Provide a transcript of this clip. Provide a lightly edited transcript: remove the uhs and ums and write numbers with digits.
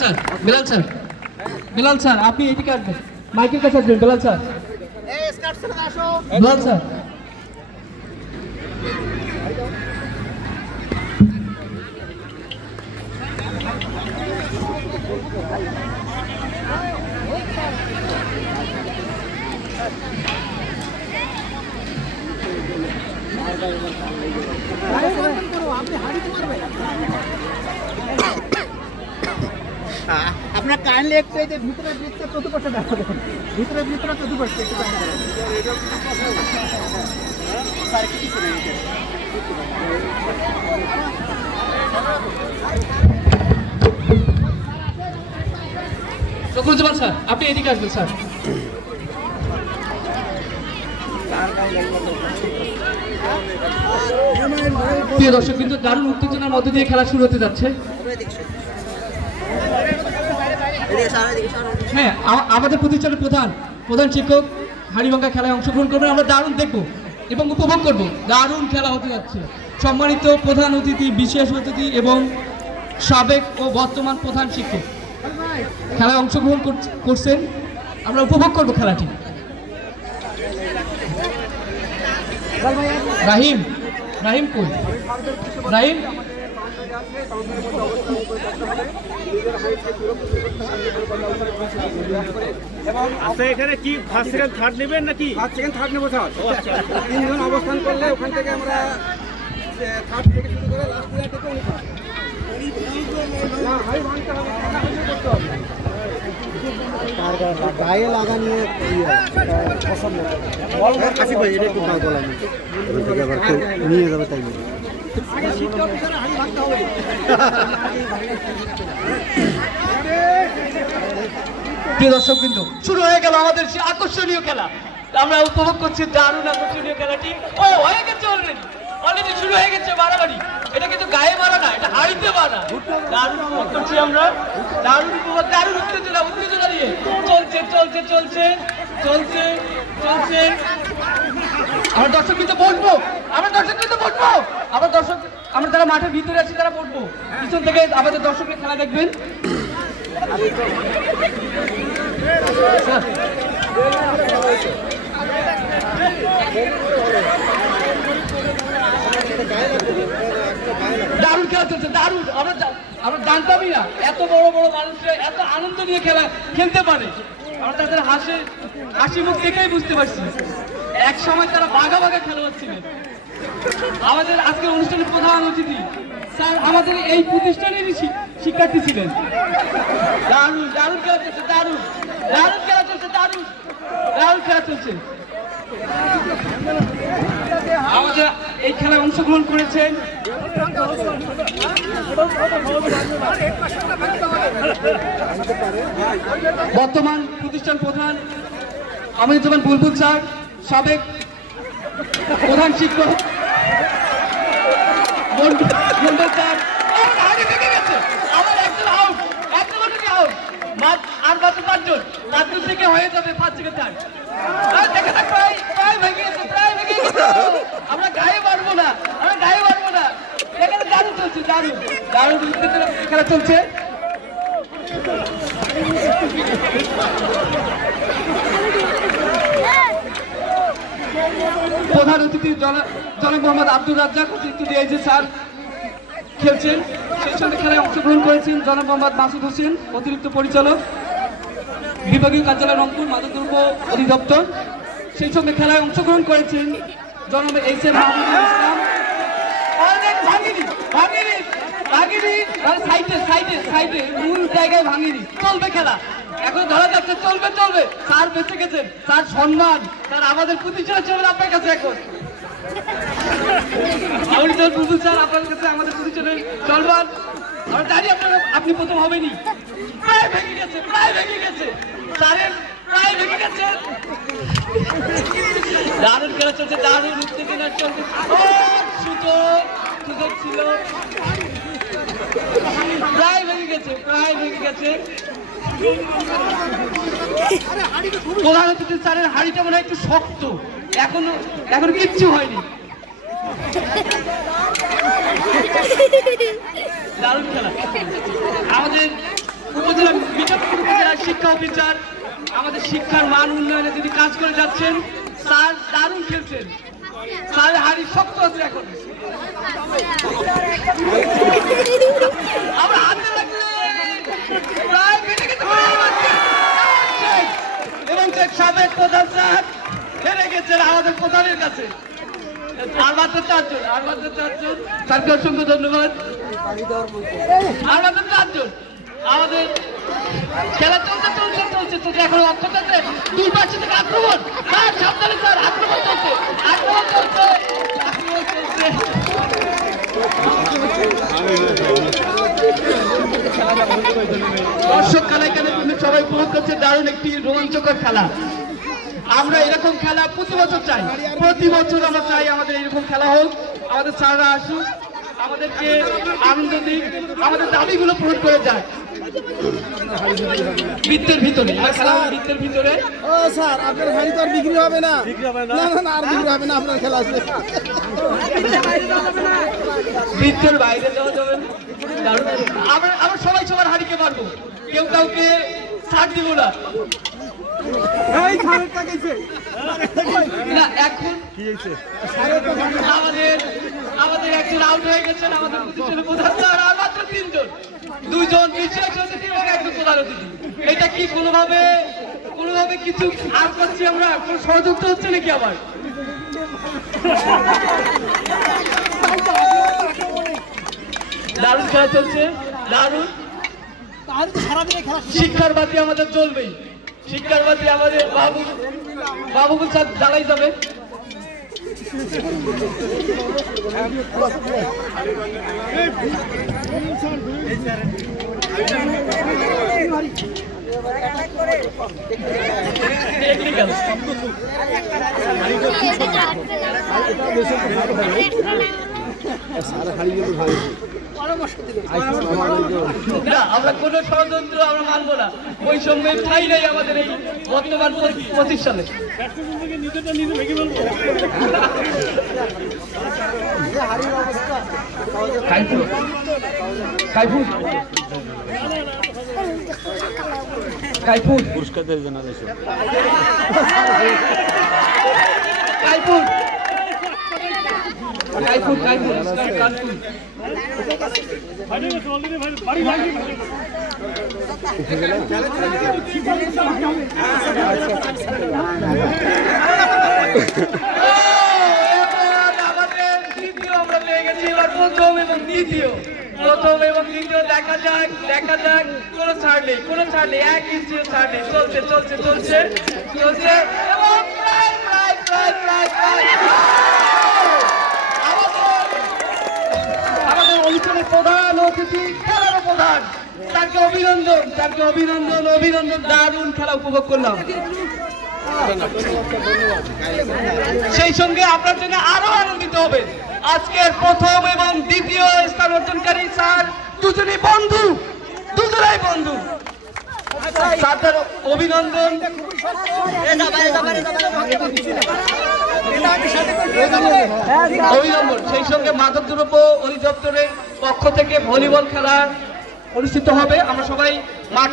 Sir, Bilal sir, Bilal sir, আপনি এদিকে আসবেন, মাইকের কাছে আসবেন। বিলাল স্যার, বিলাল স্যার, আপনার কাইন্ডলি একটু এই যে ভিতরের বৃত্তটা চতুর্পাশে দেখা দেখুন, ভিতরের বৃত্তটা চতুর্পাশে একটু কাইন্ডলি দেখুন। স্যার কি কিছু নেই ফখরুজ্জামান স্যার, আপনি এদিকে আসবেন স্যার। প্রিয় দর্শক, কিন্তু দারুণ উত্তেজনার মধ্যে দিয়ে খেলা শুরু হতে যাচ্ছে। হ্যাঁ, আমাদের প্রতিষ্ঠানের প্রধান শিক্ষক হাড়িভাঙ্গা খেলায় অংশগ্রহণ করবেন। আমরা দারুণ দেখব এবং উপভোগ করব। দারুণ খেলা হতে যাচ্ছে। সম্মানিত প্রধান অতিথি, বিশেষ অতিথি এবং সাবেক ও বর্তমান প্রধান শিক্ষক খেলায় অংশগ্রহণ করছেন। আমরা উপভোগ করব খেলাটি। রাহিম, রাহিম কই? রাহিম, আচ্ছা, এখানে কি ফার্স্ট সেকেন্ড থার্ড নেবেন নাকি? ফার্স্ট সেকেন্ড থার্ড নেবো স্যার। তিনজন অবস্থান করলে ওখান থেকে আমরা থার্ড থেকে শুরু করে লাস্ট প্লেয়ার থেকে গায়ে লাগা নিয়ে পছন্দ আসি ভাই, এটা একটু গায়ে গলাম আবার কেউ নিয়ে যাবে তাই প্রিয় দর্শক, কিন্তু শুরু হয়ে গেল আমাদের সেই আকর্ষণীয় খেলা। আমরা উপভোগ করছি দারুণ আকর্ষণীয় খেলাটি। ও হয়ে গেছে, অলরেডি শুরু হয়ে গেছে মারামারি। এটা কিন্তু গায়ে মারা না, এটা হাড়িতে মারা। দারুণ উপভোগ করছি আমরা, দারুণ উপভোগ, দারুণ উত্তেজনা নিয়ে চলছে চলছে চলছে চলছে চলছে। আমরা দর্শক কিন্তু বসবো, আমরা যারা মাঠের ভিতরে আছি তারা বসবো। পিছন থেকে আমাদের দর্শকের খেলা দেখবেন। দারুণ খেলা চলছে, দারুণ। আমরা জানতামই না এত বড় বড় মানুষরা এত আনন্দ নিয়ে খেলতে পারে। আমরা তাদের হাসি মুখ দেখেই বুঝতে পারছি এক সময় তারা বাঘা খেলোয়াড় ছিলেন। আমাদের আজকের অনুষ্ঠানের প্রধান অতিথি স্যার আমাদের এই প্রতিষ্ঠানেরই শিক্ষার্থী ছিলেন। দারুণ দারুণ খেলা চলছে, দারুণ দারুণ খেলা চলছে, দারুণ দারুণ খেলা চলছে। আমাদের এই খেলায় অংশগ্রহণ করেছেন বর্তমান প্রতিষ্ঠান প্রধান আমিনুজ্জামান বুলবুল স্যার, সাবেক প্রধান শিক্ষক মন্ডল স্যার। আমার একজন আউট, আউট। আর মাত্র পাঁচজন থেকে হয়ে যাবে 5 সেকেন্ড টাইম। প্রায় ভেঙে গেছে। আমরা গায়ে মারবো না। এখানে দারুণ চলছে, দারুণ খেলা চলছে। প্রধান অতিথি জনাব মোহাম্মদ আব্দুর রাজ্জাক, অতিরিক্ত ডিআইজি স্যার খেলছেন। সেই সঙ্গে খেলায় অংশগ্রহণ করেছেন জনাব মোহাম্মদ মাসুদ হোসেন, অতিরিক্ত পরিচালক, বিভাগীয় কার্যালয় রংপুর, মাদকদ্রব্য অধিদপ্তর। সেই সঙ্গে খেলায় অংশগ্রহণ করেছেন জনাব এইচ.এম. মাহমুদুল ইসলাম। সাইডে মূল জায়গায় ভাঙিনি। চলবে খেলা, এখন ধরা যাচ্ছে চলবে। স্যার বেঁচে গেছেন, স্যার সম্মান, স্যার আমাদের প্রতিষ্ঠানের চলবে আপনার কাছে। এখন স্যার আপনার কাছে আমাদের প্রতিষ্ঠানের চলমান। আমরা জানি আপনি প্রথম হবেনি। প্রায় ভেঙে গেছে স্যারের, প্রায় ভেঙে গেছে। দারুণ খেলা চলছে, দারুণ উত্তেজনা চলছে। সুযোগ ছিল, প্রায় ভেঙে গেছে। প্রধান অতিথি স্যারের হাড়িটা মনে হয় একটু শক্ত, এখনো কিচ্ছু হয়নি। দারুণ খেলা। আমাদের উপজেলা মিঠাপুকুর উপজেলার শিক্ষা অফিসার আমাদের শিক্ষার মান উন্নয়নে যদি কাজ করে যাচ্ছেন। স্যার দারুণ খেলছেন, স্যারের হাড়ি শক্ত আছে এখন। আমরা হাতে লাগলে প্রায় কেটে কেটে পড়ে যাচ্ছে। এবং যে সাবেক প্রধান স্যার হেরে গেছেন আমাদের প্রধানের কাছে। আর মাত্র চারজন, স্যারকে অসংখ্য ধন্যবাদ। আর মাত্র চারজন। আমাদের খেলা চলছে এখন অক্ষত আছে। দুই পাশে থেকে আক্রমণ, স্যার সাবধানে স্যার, আক্রমণ চলছে। দর্শক খেলা এখানে সবাই উপভোগ করছে, দারুণ একটি রোমাঞ্চকর খেলা। আমরা এরকম খেলা প্রতি বছর চাই, প্রতি বছর আমরা চাই আমাদের এরকম খেলা হোক, আমাদের স্যাররা আসুক, আমাদেরকে আনন্দ দিক, আমাদের দাবিগুলো পূরণ করে যায় বৃত্তের ভিতরে। বৃত্তের ভিতরে ও স্যার, আপনার হাড়ি তো আর বিক্রি হবে না। না না না, আর বিক্রি হবে না, আপনার খেলা আছে। বৃত্তের বাইরে যাওয়া যাবে না। দারুণ। আমরা সবাই সবার হাড়িকে মারবো, কেউ কাউকে ছাড় দিব না। না এখন আমাদের একজন আউট হয়ে গেছেন, আমাদের প্রতিষ্ঠানের প্রধান স্যার। আর মাত্র তিনজন, দুইজন বিশেষ অতিথি এবং একজন প্রধান অতিথি। এটা কি কোনোভাবে কিছু আর পাচ্ছি আমরা? কোনো ষড়যন্ত্র হচ্ছে নাকি আবার? দারুণ খেলা চলছে, দারুণ। শিক্ষার বাতি আমাদের চলবেই, শিক্ষার বাতি আমাদের বাবুকুল স্যার জ্বালাই যাবে। টেকনিক্যাল না, আমরা কোনো ষড়যন্ত্র আমরা মানবো না। ওই সঙ্গে ঠাই নাই আমাদের এই বর্তমান প্রতিষ্ঠানে। পুরস্কার দেওয়ার জন্য প্রথম এবং দ্বিতীয় দেখা যাক কোনো ছাড় নেই, এক ইঞ্চিও ছাড় নেই। চলছে এবং আমাদের অনুষ্ঠানের প্রধান অতিথি, খেলার প্রধান, তাকে অভিনন্দন। দারুণ খেলা উপভোগ করলাম। সেই সঙ্গে আপনার জন্য আরো আনন্দিত হবে, আজকের প্রথম এবং দ্বিতীয় স্থান অর্জনকারী স্যার দুজনেই বন্ধু। স্যারদের অভিনন্দন। সেই সঙ্গে মাদক দ্রব্য অধিদপ্তরের পক্ষ থেকে ভলিবল খেলা অনুষ্ঠিত হবে। আমরা সবাই মাঠে